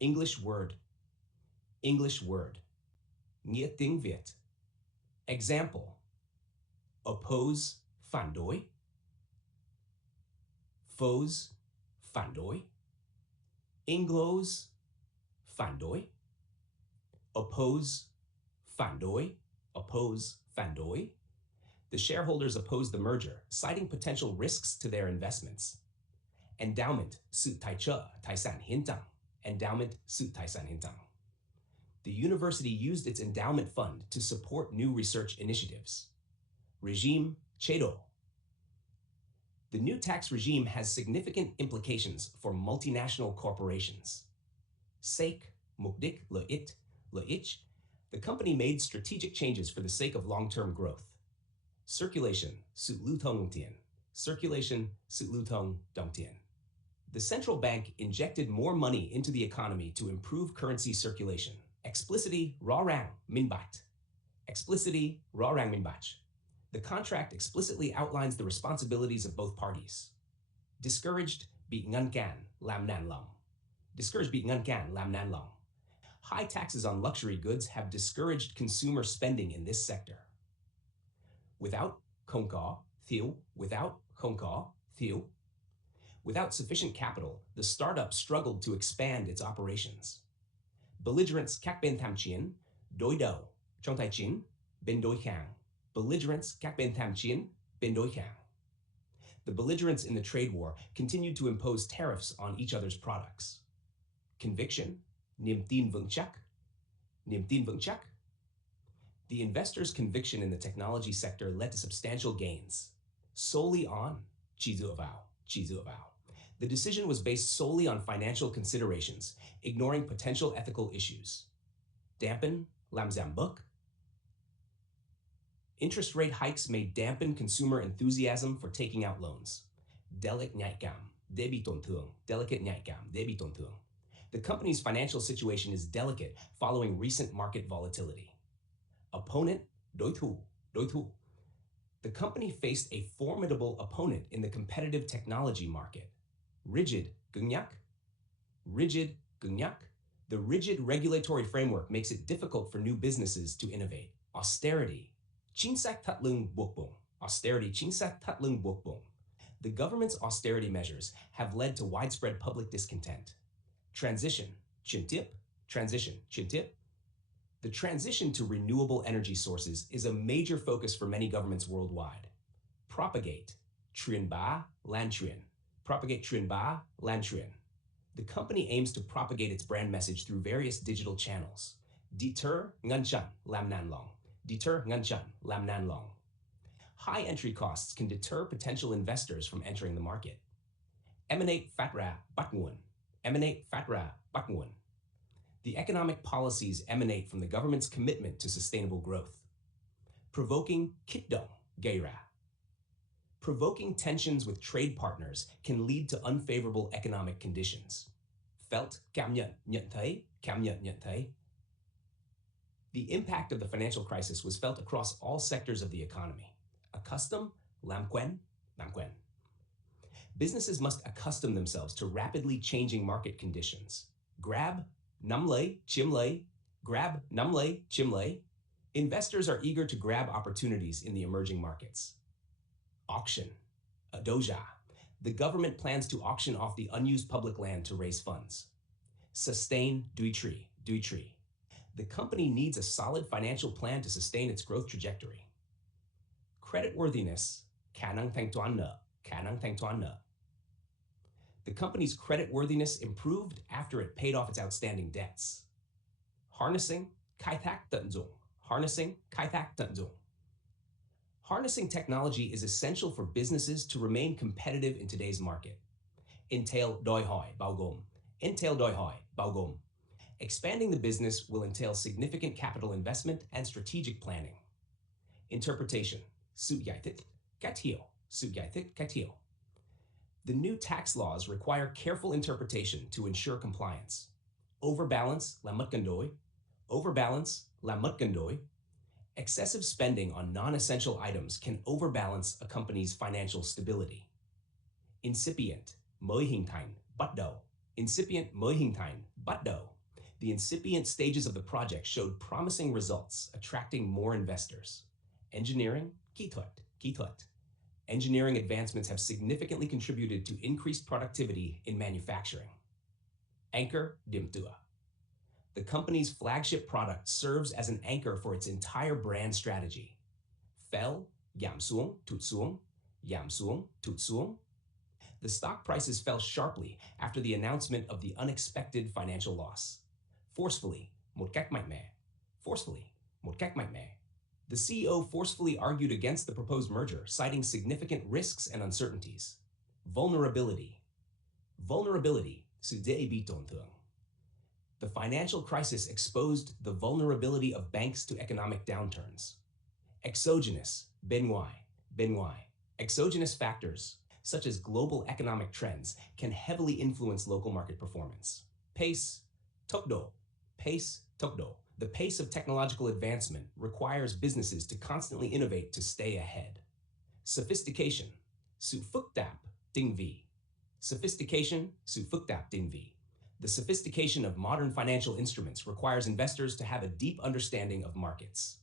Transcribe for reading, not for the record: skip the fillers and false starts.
English word. English word. Nghĩa tiếng Việt. Example. Oppose, phản đối. Foes, phản đối. Inglos, phản đối. Oppose, phản đối. Oppose, phản đối. The shareholders opposed the merger, citing potential risks to their investments. Endowment, sự tài trợ, tài sản hiến tặng. Endowment, sự tài sản hiến tặng. The university used its endowment fund to support new research initiatives. Regime, chế độ. The new tax regime has significant implications for multinational corporations. Sake, mục đích, lợi ích. The company made strategic changes for the sake of long-term growth. Circulation, sự lưu thông đồng tiền. Circulation, sự lưu thông đồng tiền. The central bank injected more money into the economy to improve currency circulation. Explicitly, rõ ràng, minh bạch. Explicitly, rõ ràng, minh bạch. The contract explicitly outlines the responsibilities of both parties. Discouraged, bị ngăn cản, làm nản lòng. Discouraged, bị ngăn cản, làm nản lòng. High taxes on luxury goods have discouraged consumer spending in this sector. Without, không có, thiếu. Without, không có, thiếu. Without sufficient capital, the startup struggled to expand its operations. Belligerents các bên tham chiến, đối đầu, trong tài chính, bên đối kháng. Belligerents các bên tham chiến, bên đối kháng. The belligerents in the trade war continued to impose tariffs on each other's products. Conviction, niềm tin vững chắc. Niềm tin vững chắc. The investors' conviction in the technology sector led to substantial gains. Solely on, chỉ dựa vào, chỉ dựa vào. The decision was based solely on financial considerations, ignoring potential ethical issues. Dampen, làm giảm bớt. Interest rate hikes may dampen consumer enthusiasm for taking out loans. Delicate nhạy cảm, dễ bị tổn thương. Delicate nhạy cảm, dễ bị tổn thương. The company's financial situation is delicate following recent market volatility. Opponent, đối thủ, đối thủ. The company faced a formidable opponent in the competitive technology market. Rigid, cứng nhắc. Rigid, cứng nhắc. The rigid regulatory framework makes it difficult for new businesses to innovate. Austerity, chính sách thắt lưng buộc bụng. Austerity, chính sách thắt lưng buộc bụng. The government's austerity measures have led to widespread public discontent. Transition, chuyển tiếp. Transition, chuyển tiếp. The transition to renewable energy sources is a major focus for many governments worldwide. Propagate, truyền bá, lan truyền. Propagate, truyền bá, lan truyền. The company aims to propagate its brand message through various digital channels. Deter, ngăn chặn, làm nản lòng. Deter, ngăn chặn, làm nản lòng. High entry costs can deter potential investors from entering the market. Emanate, phát ra, bắt nguồn. Emanate, phát ra, bắt nguồn. The economic policies emanate from the government's commitment to sustainable growth. Provoking, kích động, gây ra. Provoking tensions with trade partners can lead to unfavorable economic conditions. Felt, cảm nhận, nhận thấy, cảm nhận, nhận thấy. The impact of the financial crisis was felt across all sectors of the economy. Accustom, làm quen, làm quen. Businesses must accustom themselves to rapidly changing market conditions. Grab, nắm lấy, chiếm lấy. Grab, nắm lấy, chiếm lấy. Investors are eager to grab opportunities in the emerging markets. Auction, doja. The government plans to auction off the unused public land to raise funds. Sustain, duy trì, duy trì. The company needs a solid financial plan to sustain its growth trajectory. Creditworthiness, khả năng thanh toán nợ, khả năng thanh toán nợ. The company's creditworthiness improved after it paid off its outstanding debts. Harnessing, khai thác tận dụng. Harnessing, khai thác tận dụng. Harnessing technology is essential for businesses to remain competitive in today's market. Entail đòi hỏi, bao gồm. Entail đòi hỏi, bao gồm. Expanding the business will entail significant capital investment and strategic planning. Interpretation, sự giải thích, cách hiểu, sự giải thích, cách hiểu. The new tax laws require careful interpretation to ensure compliance. Overbalance, làm mất cân đối. Overbalance, làm mất cân đối. Excessive spending on non-essential items can overbalance a company's financial stability. Incipient, mới hình thành, bắt đầu. Incipient, mới hình thành, bắt But no, the incipient stages of the project showed promising results, attracting more investors. Engineering, kitwat. Engineering advancements have significantly contributed to increased productivity in manufacturing. Anchor Dimtua. The company's flagship product serves as an anchor for its entire brand strategy. Fell, yamsuong, tutsuong, yamsuong, tutsuong. The stock prices fell sharply after the announcement of the unexpected financial loss. Forcefully, một cách mạnh mẽ. Forcefully, một cách mạnh mẽ. The CEO forcefully argued against the proposed merger, citing significant risks and uncertainties. Vulnerability. Vulnerability, sự dễ bị tổn thương. The financial crisis exposed the vulnerability of banks to economic downturns. Exogenous, bên ngoài. Exogenous factors, such as global economic trends, can heavily influence local market performance. Pace, tokdo. The pace of technological advancement requires businesses to constantly innovate to stay ahead. Sophistication, sự phức tạp, tinh vi. Sophistication, sự phức tạp, tinh vi. The sophistication of modern financial instruments requires investors to have a deep understanding of markets.